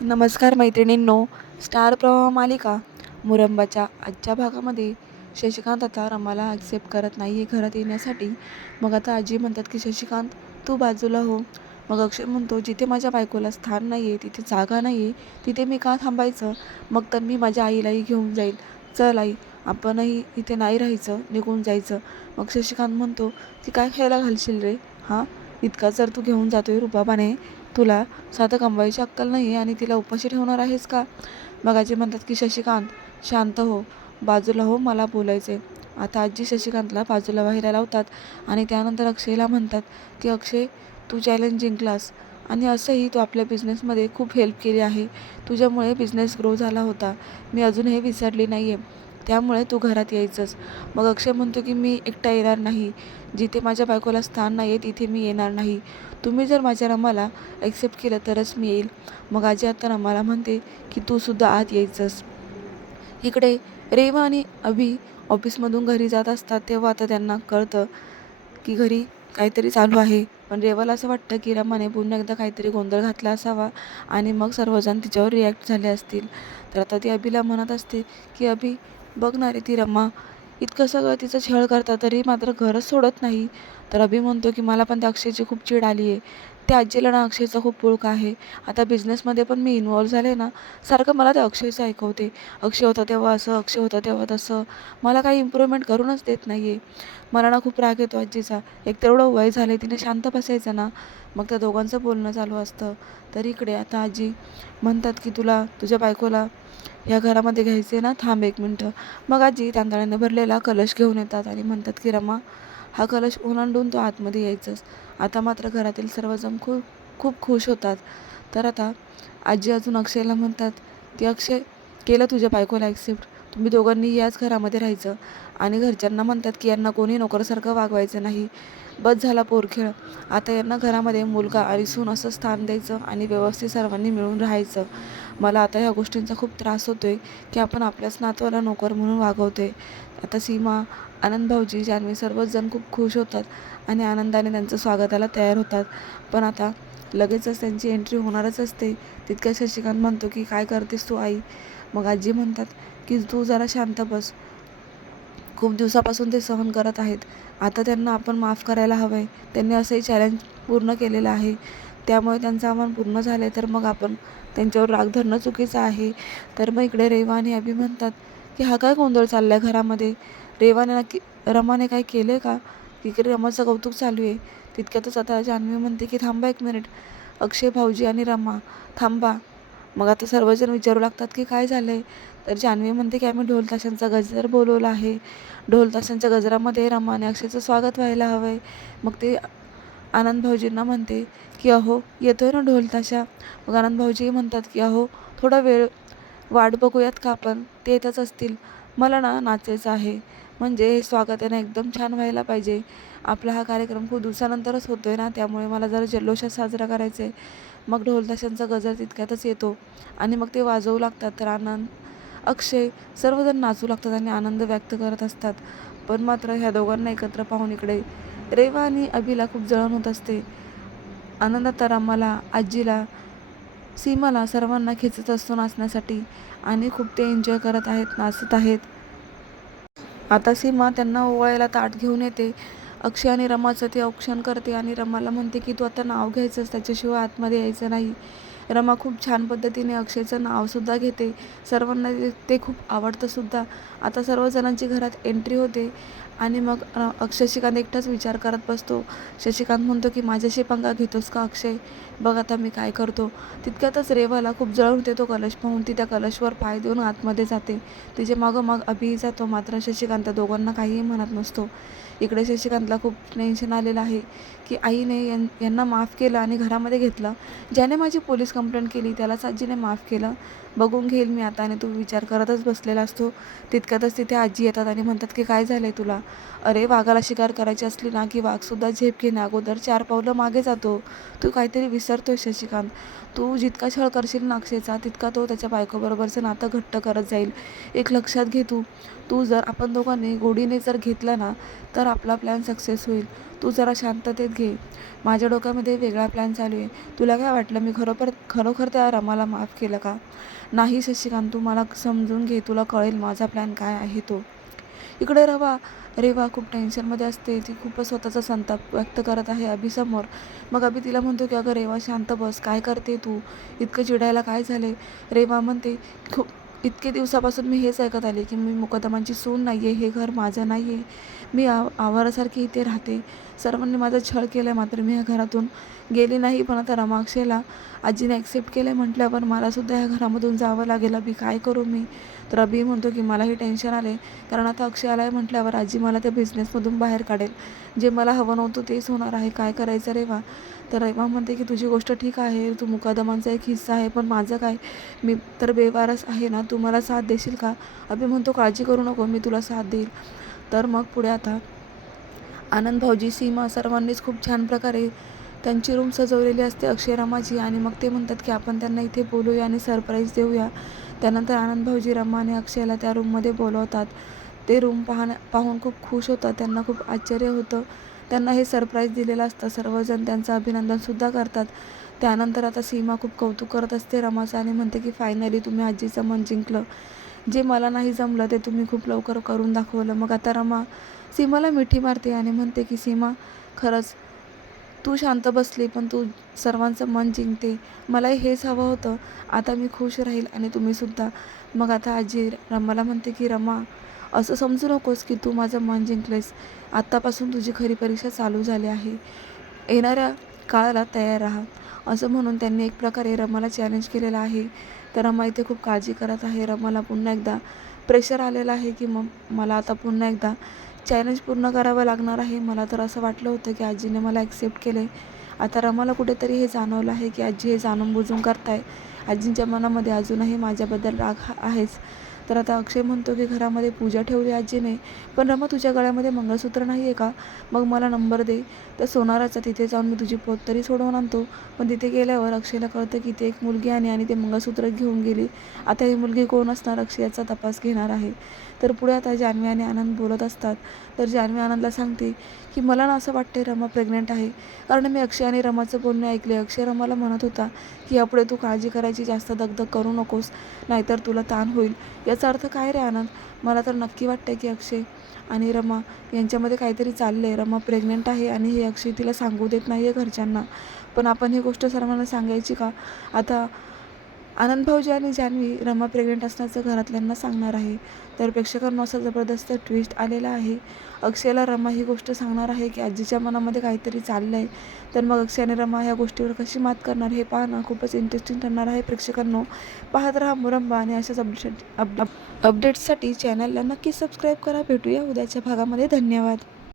नमस्कार मैत्रिणींनो स्टार प्रवाह मालिका मुरंबाच्या आजच्या भागामध्ये शशिकांत आता रमाला ॲक्सेप्ट करत नाही आहे घरात येण्यासाठी. मग आता आजी म्हणतात की शशिकांत तू बाजूला हो. मग अक्षय म्हणतो जिथे माझ्या बायकोला स्थान नाही आहे तिथे जागा नाही आहे तिथे मी का थांबायचं? मग तर मी माझ्या आईलाही घेऊन जाईल चल आई आपणही इथे नाही राहायचं निघून जायचं. मग शशिकांत म्हणतो की काय खायला घालशील रे? हां इतका जर तू घेऊन जातोय रुबाबाने तुला साधं कमवायची अक्कल नाही आहे आणि तिला उपाशी ठेवणार आहेस का? मग आजी म्हणतात की शशिकांत शांत हो. बाजूला हो मला बोलायचे आता आजी शशिकांतला बाजूला व्हायला लावतात आणि त्यानंतर अक्षयला म्हणतात की अक्षय तू चॅलेंज जिंकलास आणि असंही तू आपल्या बिझनेसमध्ये खूप हेल्प केली आहे. तुझ्यामुळे बिझनेस ग्रो झाला होता. मी अजून हे विसरली नाही आहे त्यामुळे तू घरात यायचंच मग अक्षय म्हणतो की मी एकटा येणार नाही. जिथे माझ्या बायकोला स्थान नाही आहे तिथे मी येणार नाही. तुम्ही जर माझ्या रमाला ॲक्सेप्ट केलं तरच मी येईल. मग आजी आता रमाला म्हणते की तू सुद्धा आत यायचंस. इकडे रेवा आणि अभि ऑफिसमधून घरी जात असतात तेव्हा आता त्यांना कळतं की घरी काहीतरी चालू आहे. पण रेवाला असं वाटतं की रमाने पुन्हा एकदा काहीतरी गोंधळ घातला असावा आणि मग सर्वजण तिच्यावर रिॲक्ट झाले असतील. तर आता ती अभिला म्हणत असते की अभि बघ ना रे ती रमा. इतकं सगळं तिचं छळ करता तरी मात्र घरच सोडत नाही. तर अभि म्हणतो की मला पण त्या अक्षयची खूप चीड आली आहे त्या आजीला ना अक्षयचा खूप ओळख आहे. आता बिझनेसमध्ये पण मी इन्वॉल्व झाले ना सारखं मला ते अक्षयचं ऐकवते. अक्षय होता तेव्हा असं अक्षय होता तेव्हा तसं. मला काही इम्प्रूव्हमेंट करूनच देत नाही आहे मला ना खूप राग येतो आजीचा. एक तर एवढं वय झालं आहे तिने शांत बसायचं ना. मग त्या दोघांचं बोलणं चालू असतं. तर इकडे आता आजी म्हणतात की तुला तुझ्या बायकोला या घरामध्ये घ्यायचे ना थांब एक मिनटं. मग आजी तांदळाने भरलेला कलश घेऊन येतात आणि म्हणतात की रमा हा कलश ओलांडून तो आतमध्ये यायचाच. आता मात्र घरातील सर्वजण खूप खूप खुश होतात. तर आता आजी अजून अक्षयला म्हणतात की अक्षय केलं तुझ्या बायकोला ॲक्सेप्ट तुम्ही दोघांनी याच घरामध्ये राहायचं. आणि घरच्यांना म्हणतात की यांना कोणी नोकरसारखं वागवायचं नाही. बस झाला पोरखेळ आता यांना घरामध्ये मुलगा आणि सून असं स्थान द्यायचं आणि व्यवस्थित सर्वांनी मिळून राहायचं. मला आता ह्या गोष्टींचा खूप त्रास होतो आहे की आपण आपल्याच नातवाला नोकर म्हणून वागवतो आहे आता सीमा आनंद भाऊजी जान्हवी सर्वच जण खूप खुश होतात आणि आनंदाने त्यांचं स्वागताला तयार होतात. पण आता लगेचच त्यांची एंट्री होणारच असते. तितक्या शशिकांत म्हणतो की काय करतेस तू आई? मग आजी म्हणतात की तू जरा शांत बस. खूप दिवसापासून ते सहन करत आहेत. आता त्यांना आपण माफ करायला हवं आहे त्यांनी असंही चॅलेंज पूर्ण केलेलं आहे. त्यामुळे त्यांचं आव्हान पूर्ण झालं आहे तर मग आपण त्यांच्यावर राग धरणं चुकीचं आहे. तर मग इकडे रेवा आणि अभि म्हणतात की हा काय गोंधळ चालला आहे घरामध्ये? रेवाने नक्की रमाने काय केलं आहे का? इकडे रमाचं कौतुक चालू आहे. तितक्यातच आता जान्हवी म्हणते की थांबा एक मिनिट. अक्षय भाऊजी आणि रमा थांबा. मग आता सर्वजण विचारू लागतात की काय झालं आहे तर जान्हवी म्हणते की आम्ही ढोल ताशांचा गजर बोलवला आहे. ढोल ताशांच्या गजरामध्ये रमा आणि अक्षयचं स्वागत व्हायला हवं आहे मग ते आनंद भाऊजींना म्हणते की अहो येतोय ना ढोल ताशा? मग आनंद भाऊजी म्हणतात की अहो थोडा वेळ वाट बघूयात का आपण ते येतच असतील. मला ना नाचायचं आहे. म्हणजे हे स्वागत आहे ना एकदम छान व्हायला पाहिजे. आपला हा कार्यक्रम खूप दिवसानंतरच होतो आहे ना त्यामुळे मला जरा जल्लोषात साजरा करायचा आहे मग ढोलताशांचा गजर तितक्यातच येतो आणि मग ते वाजवू लागतात. तर आनंद अक्षय सर्वजण नाचू लागतात आणि आनंद व्यक्त करत असतात. पण मात्र ह्या दोघांना एकत्र पाहून इकडे रेवा आणि अभिला खूप जळण होत असते. आनंदात तर आम्हाला आजीला सीमाला सर्वांना खेचत असतो नाचण्यासाठी. आणि खूप ते एन्जॉय करत आहेत नाचत आहेत. आता सीमा त्यांना ओवाळायला ताट घेऊन येते. अक्षय आणि रमाचं ते औक्षण करते आणि रमाला म्हणते की तू आता नाव घ्यायचंस त्याच्याशिवाय आतमध्ये यायचं नाही. रमा खूप छान पद्धतीने अक्षयचं नावसुद्धा घेते. सर्वांना ते- खूप आवडतंसुद्धा आता सर्वजणांची घरात एंट्री होते आणि मग अ, अक्षय शशिकांत एकटाच विचार करत बसतो. शशिकांत म्हणतो की माझ्याशी पंगा घेतोस का अक्षय? बघ आता मी काय करतो. तितक्यातच रेवाला खूप जळून होते तो कलश पाहून. ती त्या कलशवर पाय देऊन आतमध्ये जाते. तिचे मागोमाग अभि जातो मात्र शशिकांत दोघांना काहीही म्हणत नसतो. इकडे शशिकांतला खूप टेन्शन आलेलं आहे की आईने यां यांना माफ केलं आणि घरामध्ये घेतलं. ज्याने माझी पोलीस कंप्लेंट केली त्याला आजीने माफ केलं. बघून घेईल मी आता आणि तू विचार करतच बसलेला असतो. तितक्यातच तिथे आजी येतात आणि म्हणतात की काय झालं आहे तुला? अरे वाघाला शिकार करायची असली ना की वाघसुद्धा झेप घेणे. अगोदर चार पावलं मागे जातो. तू काहीतरी विसरतोय शशिकांत. तू जितका छळ करशील नाक्षेचा तितका तो त्याच्या बायकोबरोबरचं नातं घट्ट करत जाईल. एक लक्षात घे तू. तू जर आपण दोघांनी गोडीने जर घेतलं ना तर आपला प्लॅन सक्सेस होईल. तू जरा शांततेत घे. माझ्या डोक्यामध्ये वेगळा प्लॅन चालू आहे. तुला काय वाटलं? मी खरोखर खरोखर त्या रमाला माफ केलं का? नाही शशिकांत तू मला समजून घे. तुला कळेल माझा प्लॅन काय आहे तो. इकडे रवा रेवा खूप टेन्शनमध्ये असते. ती खूपच स्वतःचा संताप व्यक्त करत आहे अभिसमोर मग अभि तिला म्हणतो की अगं रेवा शांत बस. काय करते तू? इतकं चिडायला काय झाले? रेवा म्हणते खूप इतके दिवसापासून मी हेच ऐकत आले की मी मुकदमांची सून नाही आहे हे घर माझं नाही आहे. मी आव आवारासारखी इथे राहते. सर्वांनी माझा छळ केला मात्र मी ह्या घरातून गेली नाही. पण आता रमाक्षेला आजीने ॲक्सेप्ट केलं आहे म्हटल्यावर मलासुद्धा ह्या घरामधून जावं लागेल. अभि काय करू मी? तर अभि म्हणतो की मलाही टेन्शन आले कारण आता अक्षय आला आहे म्हटल्यावर आजी मला त्या बिझनेसमधून बाहेर काढेल. जे मला हवं नव्हतं तेच होणार आहे. काय करायचं रे वा? तर रेवा म्हणते की तुझी गोष्ट ठीक आहे. तू मुकादमांचा एक हिस्सा आहे पण माझं काय? मी तर बेवारस आहे ना. तू मला साथ देशील का? अभि म्हणतो काळजी करू नको. मी तुला साथ देईल. तर मग पुढे आता आनंद भाऊजी सीमा सर्वांनीच खूप छान प्रकारे त्यांची रूम सजवलेली असते अक्षयरामाची आणि मग ते म्हणतात की आपण त्यांना इथे बोलूया आणि सरप्राईज देऊया. त्यानंतर आनंद भाऊजी रमा आणि अक्षयला त्या रूममध्ये बोलवतात. ते रूम पाहण्या पाहून खूप खुश होतात. त्यांना खूप आश्चर्य होतं. त्यांना हे सरप्राईज दिलेलं असतं. सर्वजण त्यांचं अभिनंदनसुद्धा करतात. त्यानंतर आता सीमा खूप कौतुक करत असते रमाचं आणि म्हणते की फायनली तुम्ही आजीचं मन जिंकलं. जे मला नाही जमलं ते तुम्ही खूप लवकर करून दाखवलं. मग आता रमा सीमाला मिठी मारते आणि म्हणते की सीमा खरंच तू शांत बसली पण तू सर्वांचं मन जिंकते. मलाही हेच हवं होतं. आता मी खुश राहील आणि तुम्हीसुद्धा मग आता आजी रमाला म्हणते की रमा असं समजू नकोस की तू माझं मन जिंकलेस आत्तापासून तुझी खरी परीक्षा चालू झाली आहे. येणाऱ्या काळाला तयार राहा. असं म्हणून त्यांनी एक प्रकारे रमाला चॅलेंज केलेलं आहे. तर रमा इथे खूप काळजी करत आहे. रमाला पुन्हा एकदा प्रेशर आलेलं आहे की मग मला आता पुन्हा एकदा चॅलेंज पूर्ण करावं लागणार आहे. मला तर असं वाटलं होतं की आजीने मला ॲक्सेप्ट केले आता रमाला कुठेतरी हे जाणवलं आहे की आजी हे जाणून बुजून करताय. आजींच्या मनामध्ये अजूनही माझ्याबद्दल राग आहेच. तर आता अक्षय म्हणतो की घरामध्ये पूजा ठेवली आजीने. पण रमा तुझ्या गळ्यामध्ये मंगळसूत्र नाही आहे का? मग मला नंबर दे. तर सोनाराचा तिथे जाऊन मी तुझी पोत तरी सोडवून आणतो. पण तिथे गेल्यावर अक्षयला कळतं की ते एक मुलगी आणि आणि ते मंगळसूत्र घेऊन गेली. आता ही मुलगी कोण असणार? अक्षयाचा तपास घेणार आहे. तर पुढे आता जान्हवी आणि आनंद बोलत असतात. तर जान्हवी आनंदला सांगते की मला ना असं वाटते रमा प्रेग्नेंट आहे. कारण मी अक्षय आणि रमाचं बोलणं ऐकले अक्षय रमाला म्हणत होता की यापुढे तू काळजी करायची जास्त दगदग करू नकोस नाहीतर तुला ताण होईल. याचा अर्थ काय रे आनंद? मला तर नक्की वाटतं की अक्षय आणि रमा यांच्यामध्ये काहीतरी चाललं आहे रमा प्रेग्नेंट आहे आणि हे अक्षय तिला सांगू देत नाही आहे घरच्यांना. पण आपण ही गोष्ट सर्वांना सांगायची का? आता आनंद भाऊजी आणि जान्हवी रमा प्रेग्नेंट असण्याचं घरातल्यांना सांगणार आहे. तर प्रेक्षकांना असा जबरदस्त ट्विस्ट आलेला आहे. अक्षयला रमा ही गोष्ट सांगणार आहे की आजीच्या मनामध्ये काहीतरी चाललं आहे तर मग अक्षय आणि रमा ह्या गोष्टीवर कशी मात करणार हे पाहणं खूपच इंटरेस्टिंग ठरणार आहे प्रेक्षकांनो. पाहत राहा मुरंबा आणि अशाच अपडेट अपडेट्ससाठी चॅनलला नक्की सबस्क्राईब करा. भेटूया उद्याच्या भागामध्ये. धन्यवाद.